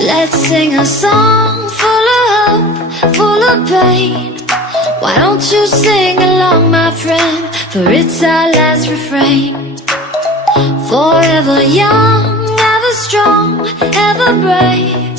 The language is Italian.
Let's sing a song full of hope, full of pain. Why don't you sing along, my friend? For it's our last refrain. Forever young, ever strong, ever brave.